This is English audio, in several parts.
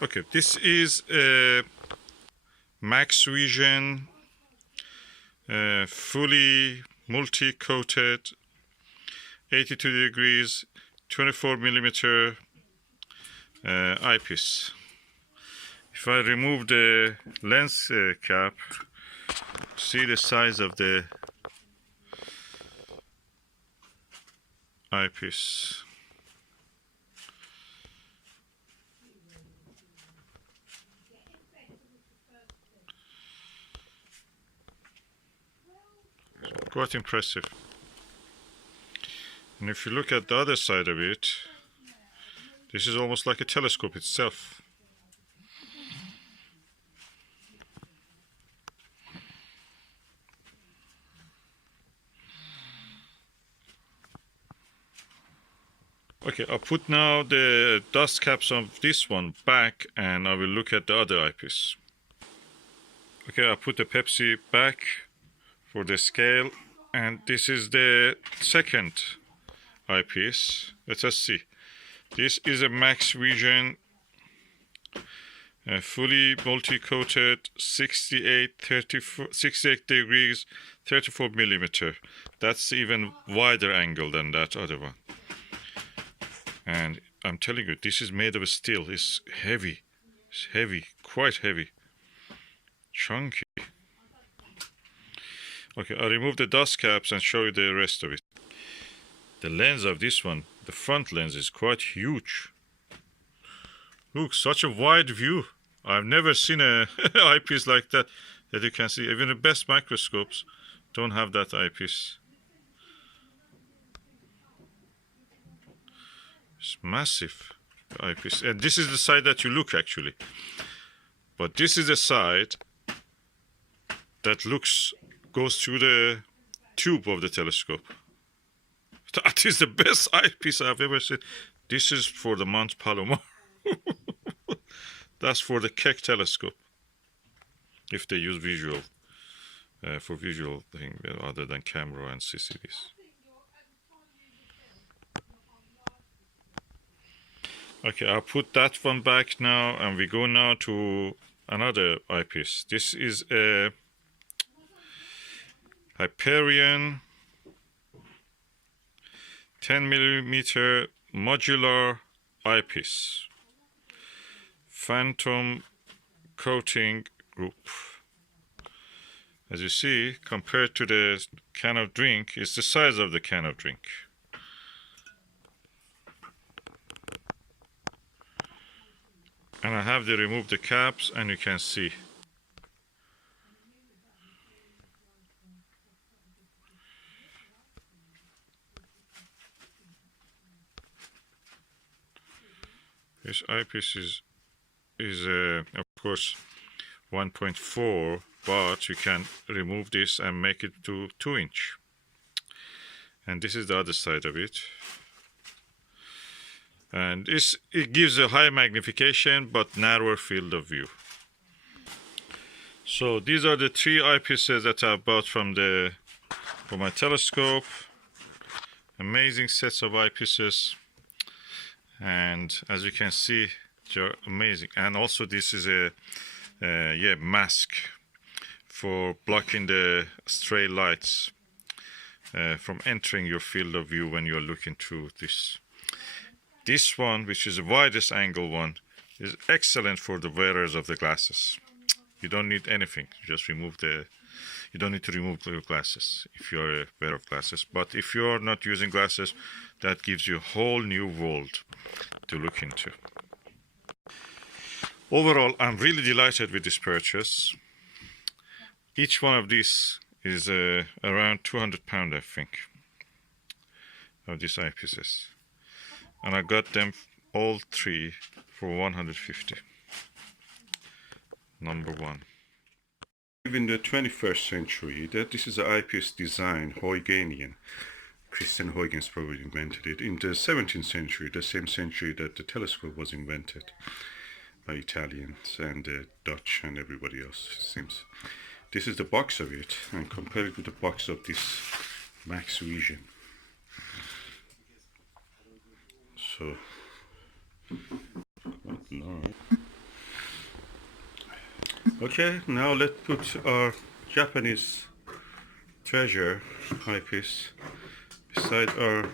Okay, this is a Maxvision fully multi-coated 82 degrees 24 millimeter eyepiece. If I remove the lens cap, see the size of the eyepiece. Quite impressive. And if you look at the other side of it, this is almost like a telescope itself. Okay, I'll put now the dust caps of this one back and I will look at the other eyepiece. Okay, I'll put the Pepsi back for the scale, and this is the second eyepiece. Let us see. This is a Maxvision fully multi-coated 68 degrees 34 millimeter. That's even wider angle than that other one. And I'm telling you, this is made of steel. It's heavy. It's heavy, quite heavy. Chunky. Okay, I'll remove the dust caps and show you the rest of it. The lens of this one, the front lens, is quite huge. Look, such a wide view. I've never seen a eyepiece like that you can see. Even the best microscopes don't have that eyepiece. It's massive eyepiece. And this is the side that you look actually. But this is the side that goes through the tube of the telescope. That is the best eyepiece I've ever seen. This is for the Mount Palomar. That's for the Keck telescope. If they use visual, for visual thing other than camera and CCDs. Okay, I'll put that one back now, and we go now to another eyepiece. This is a Hyperion 10 millimeter modular eyepiece. Phantom coating group. As you see, compared to the can of drink, it's the size of the can of drink. And I have to remove the caps, and you can see. This eyepiece is of course 1.4, but you can remove this and make it to 2-inch. And this is the other side of it. And it gives a high magnification but narrower field of view. So these are the 3 eyepieces that I bought for my telescope. Amazing sets of eyepieces. And as you can see, they're amazing. And also this is a mask for blocking the stray lights from entering your field of view when you're looking through this. This one, which is the widest angle one, is excellent for the wearers of the glasses. You don't need anything. You just you don't need to remove your glasses if you're a wearer of glasses. But if you're not using glasses, that gives you a whole new world to look into. Overall, I'm really delighted with this purchase. Each one of these is around £200, I think, of these eyepieces. And I got them all 3 for 150. Number 1. In the 21st century, this is an eyepiece design, Huygens. Christian Huygens probably invented it. In the 17th century, the same century that the telescope was invented by Italians and the Dutch and everybody else, it seems. This is the box of it, and compare it with the box of this Maxvision. So, quite large. Okay, now let's put our Japanese treasure eyepiece beside our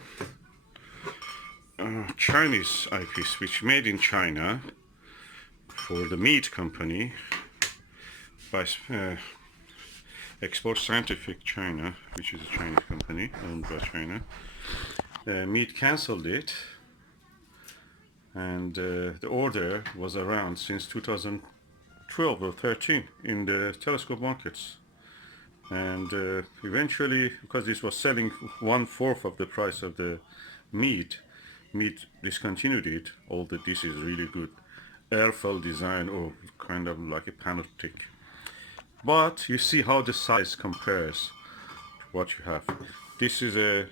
Chinese eyepiece, which made in China for the Meade company by Export Scientific China, which is a Chinese company owned by China. Meade cancelled it, and the order was around since 2012 or 13 in the telescope markets. And eventually, because this was selling 1/4 of the price of the Meade, Meade discontinued it. Although this is really good airfoil design, or kind of like a panoptic. But you see how the size compares to what you have. This is a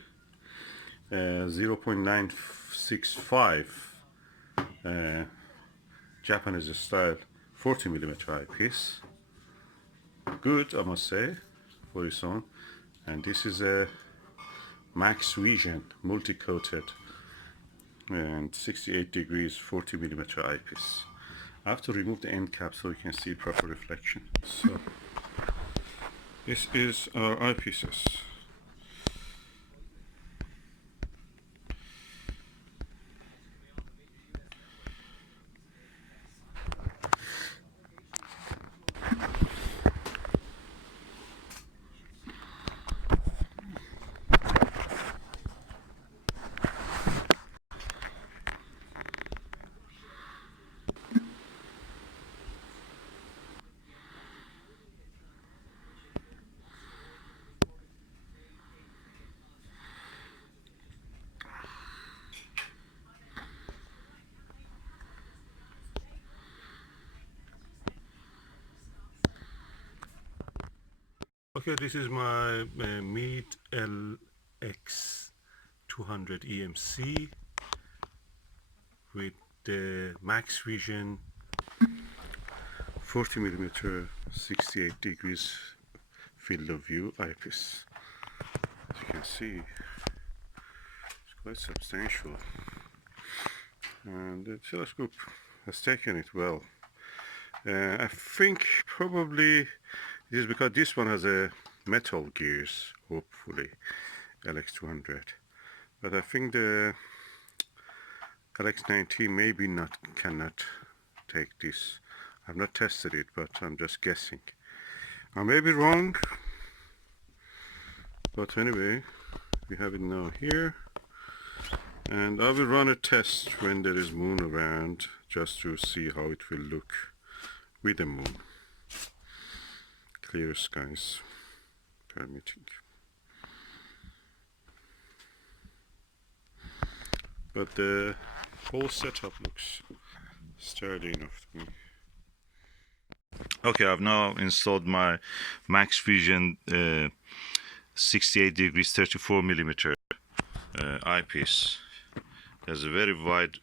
0.965 Japanese style 40mm eyepiece. Good, I must say, for its own. And this is a Maxvision multi-coated and 68 degrees 40mm eyepiece. I have to remove the end cap so you can see proper reflection. So this is our eyepieces. Okay, this is my Meade LX200 EMC with the Maxvision 40mm 68 degrees field of view eyepiece. As you can see, it's quite substantial, and the telescope has taken it well. I think probably it is because this one has a metal gears, hopefully, LX200. But I think the LX90 maybe cannot take this. I've not tested it, but I'm just guessing. I may be wrong, but anyway, we have it now here. And I will run a test when there is moon around, just to see how it will look with the moon. Clear skies permitting. But the whole setup looks sturdy enough to me. Okay, I've now installed my Maxvision 68 degrees 34mm eyepiece. There's a very wide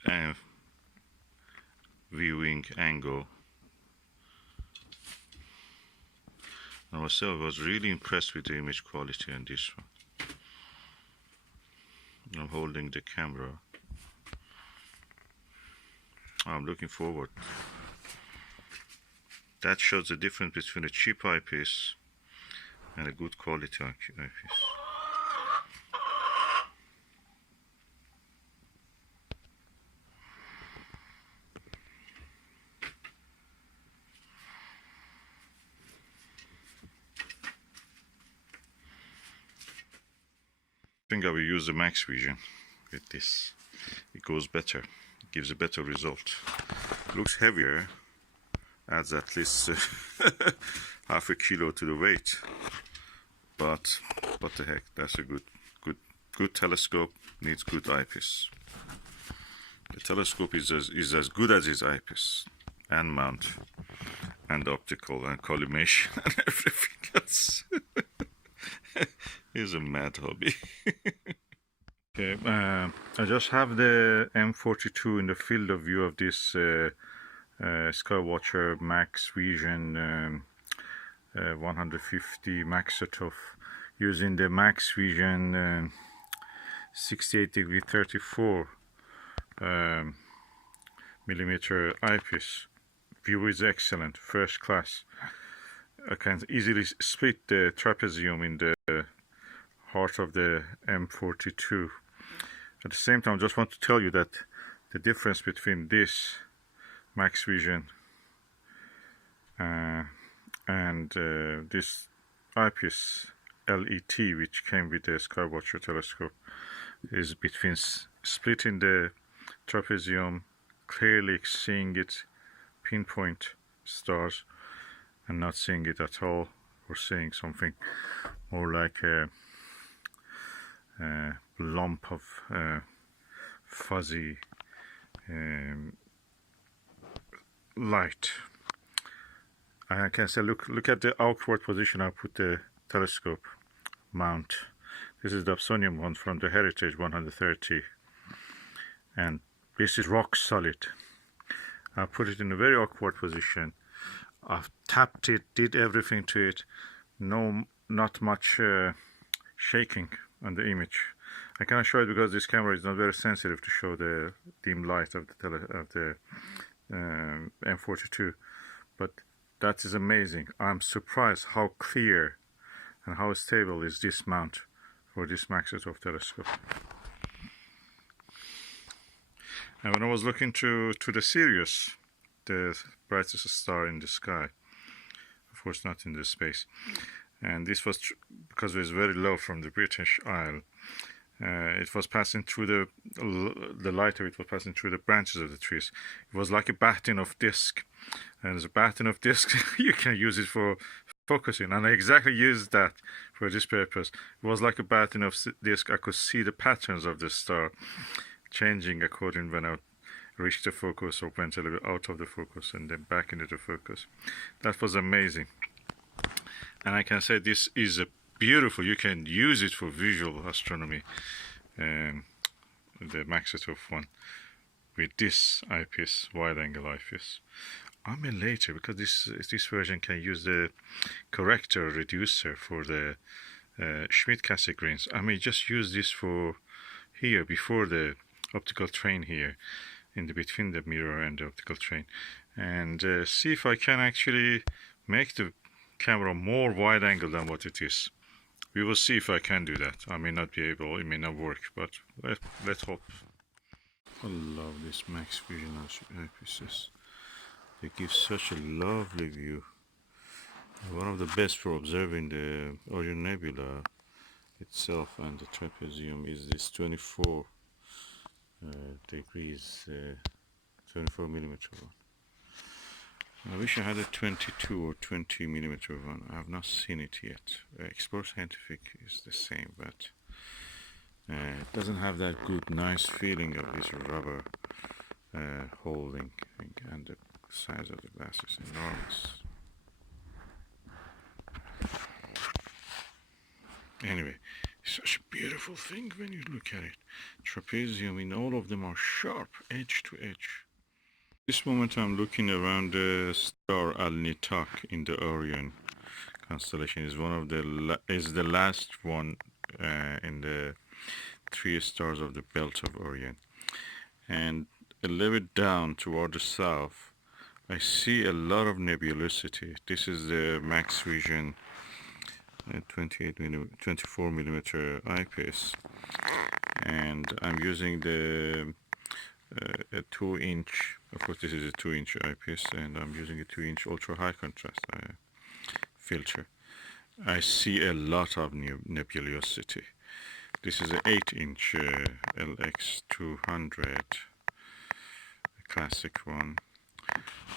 viewing angle. I was really impressed with the image quality on this one. I'm holding the camera. I'm looking forward. That shows the difference between a cheap eyepiece and a good quality eyepiece. I think I will use the Maxvision with this. It goes better. It gives a better result. Looks heavier. Adds at least half a kilo to the weight. But what the heck? That's a good telescope. Needs good eyepiece. The telescope is as good as its eyepiece and mount and optical and collimation and everything else. It's a mad hobby. Okay, I just have the M42 in the field of view of this Skywatcher Maxvision 150 Maxotov, using the Maxvision 68 degree 34 millimeter eyepiece. view is excellent, first class. I can easily split the trapezium in the heart of the M42. At the same time, I just want to tell you that the difference between this Maxvision and this eyepiece LET, which came with the Skywatcher telescope, is between splitting the trapezium, clearly seeing it pinpoint stars, and not seeing it at all, or seeing something more like a lump of fuzzy light. I can say, look at the awkward position I put the telescope mount. This is the Epsonium one from the Heritage 130, and this is rock solid. I put it in a very awkward position. I've tapped it, did everything to it. No, not much shaking on the image. I cannot show it because this camera is not very sensitive to show the dim light of the M42, but that is amazing. I'm surprised how clear and how stable is this mount for this Maxvision telescope. And when I was looking to the Sirius, the brightest star in the sky, of course not in the space, and this was because it was very low from the British Isle. It was passing through the light of it was passing through the branches of the trees. It was like a batten of disc, and as a batten of disc, you can use it for focusing, and I exactly used that for this purpose. It was like a batten of disc. I could see the patterns of the star changing according when I reached the focus or went a little bit out of the focus and then back into the focus. That was amazing. And I can say this is a beautiful, you can use it for visual astronomy, the Maxvision one, with this eyepiece, wide-angle eyepiece. I mean later, because this version can use the corrector reducer for the Schmidt-Cassegrains grains. I may just use this for here, before the optical train here, in the between the mirror and the optical train, and see if I can actually make the camera more wide angle than what it is. We will see if I can do that. I may not be able, it may not work, but let's hope. I love this Maxvision eyepieces. They give such a lovely view. One of the best for observing the Orion Nebula itself and the trapezium is this 24 degrees, 24 millimeter one. I wish I had a 22 or 20 millimeter one. I have not seen it yet. Explore Scientific is the same, but it doesn't have that good, nice feeling of this rubber holding thing, and the size of the glass is enormous. Anyway, it's such a beautiful thing when you look at it. Trapezium, in all of them are sharp, edge to edge. This moment I'm looking around the star Al-Nitak in the Orion constellation. Is one of the last one in the 3 stars of the belt of Orion. And a little bit down toward the south, I see a lot of nebulosity. This is the Maxvision 24 millimeter eyepiece, and I'm using the a 2-inch. Of course, this is a 2-inch eyepiece, and I'm using a 2-inch ultra high contrast filter. I see a lot of nebulosity. This is an 8-inch LX200, a classic one.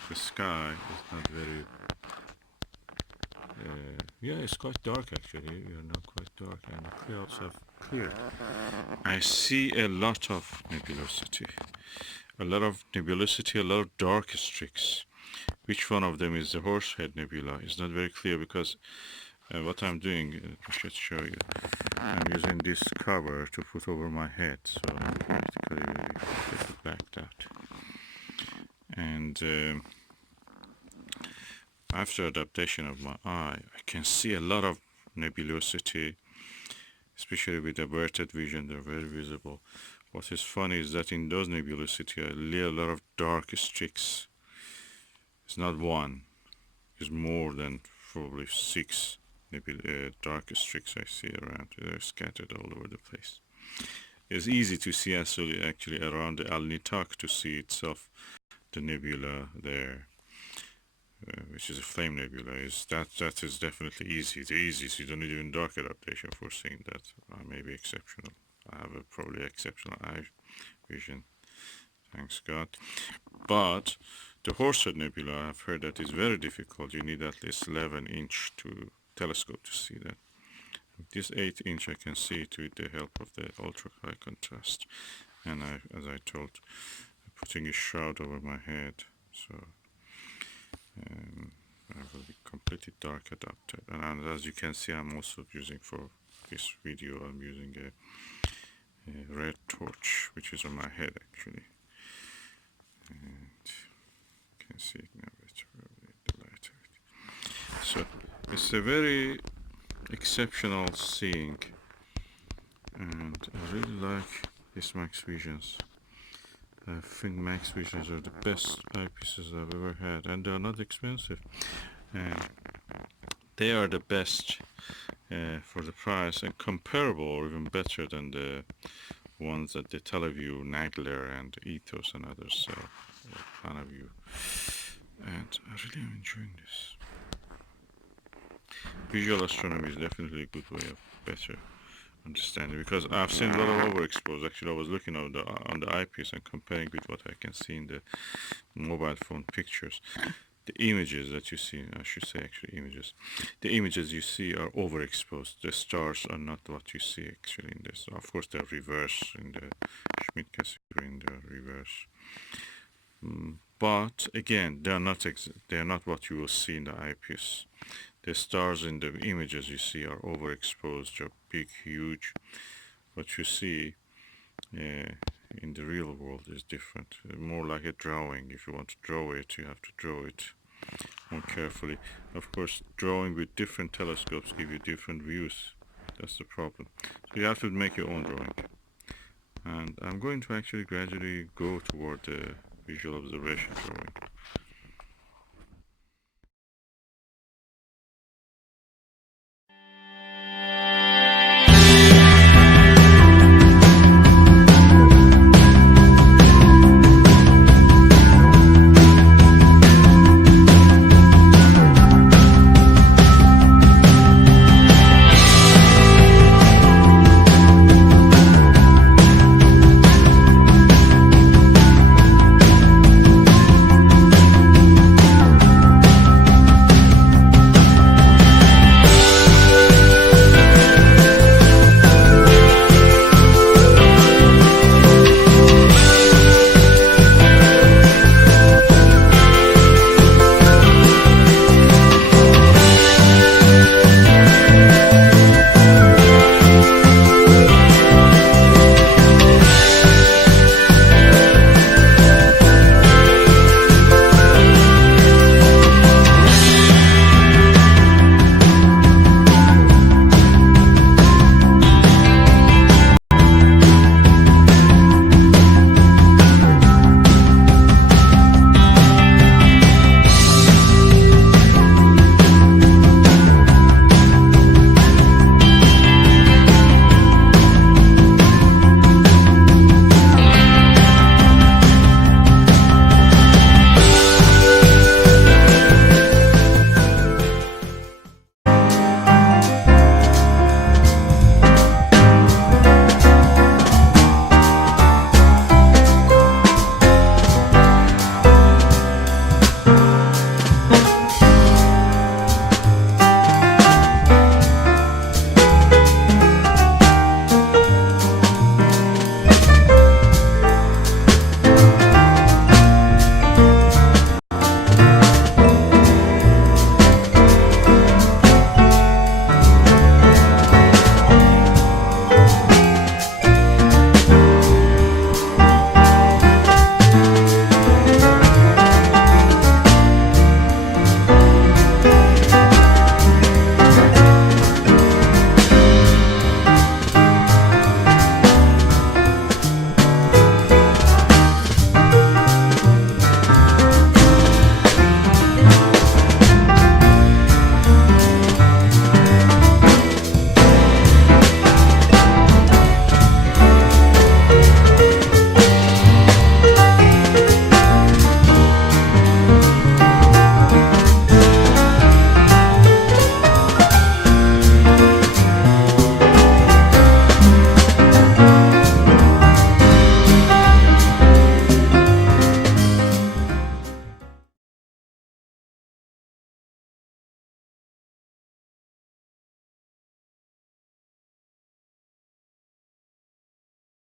The sky is not very. Yeah, it's quite dark actually. You're not quite dark, and the clouds have cleared. I see a lot of nebulosity. A lot of dark streaks. Which one of them is the Horsehead Nebula is not very clear, because what I'm doing, I should show you. I'm using this cover to put over my head, so I'm practically get it blacked out. And after adaptation of my eye, I can see a lot of nebulosity, especially with averted vision. They're very visible. What is funny is that in those nebulosity, I see a lot of dark streaks, It's not one. It's more than probably 6 darker streaks I see around. They're scattered all over the place. It's easy to see actually around the Al-Nitak to see itself, the nebula there, which is a flame nebula. That is definitely easy. The easiest. You don't need even dark adaptation for seeing that. I may be exceptional. I have a probably exceptional eye vision, thanks God. But the Horsehead Nebula, I've heard that is very difficult. You need at least 11-inch to telescope to see that. With this 8-inch, I can see it with the help of the ultra high contrast. And as I told, putting a shroud over my head, so I will be completely dark adapted. And as you can see, I'm also using for this video, I'm using a red torch, which is on my head actually. And you can see it now better, the light of it. So it's a very exceptional seeing, and I really like these Maxvisions. I think Maxvisions are the best eyepieces I've ever had, and they're not expensive, and they are the best for the price, and comparable or even better than the ones that the Teleview, Nagler, and Ethos and others sell, or Planaview. And I really am enjoying this. Visual astronomy is definitely a good way of better understanding, because I've seen a lot of overexposed. Actually, I was looking on the eyepiece and comparing with what I can see in the mobile phone pictures. The images that you see, I should say actually images, the images you see are overexposed. The stars are not what you see actually in this. Of course, they're reverse in the Schmidt category, in the reverse. But again, they are not what you will see in the eyepiece. The stars in the images you see are overexposed, they're big, huge. What you see in the real world is different. More like a drawing. If you want to draw it, you have to draw it more carefully. Of course, drawing with different telescopes give you different views. That's the problem. So you have to make your own drawing. And I'm going to actually gradually go toward the visual observation drawing.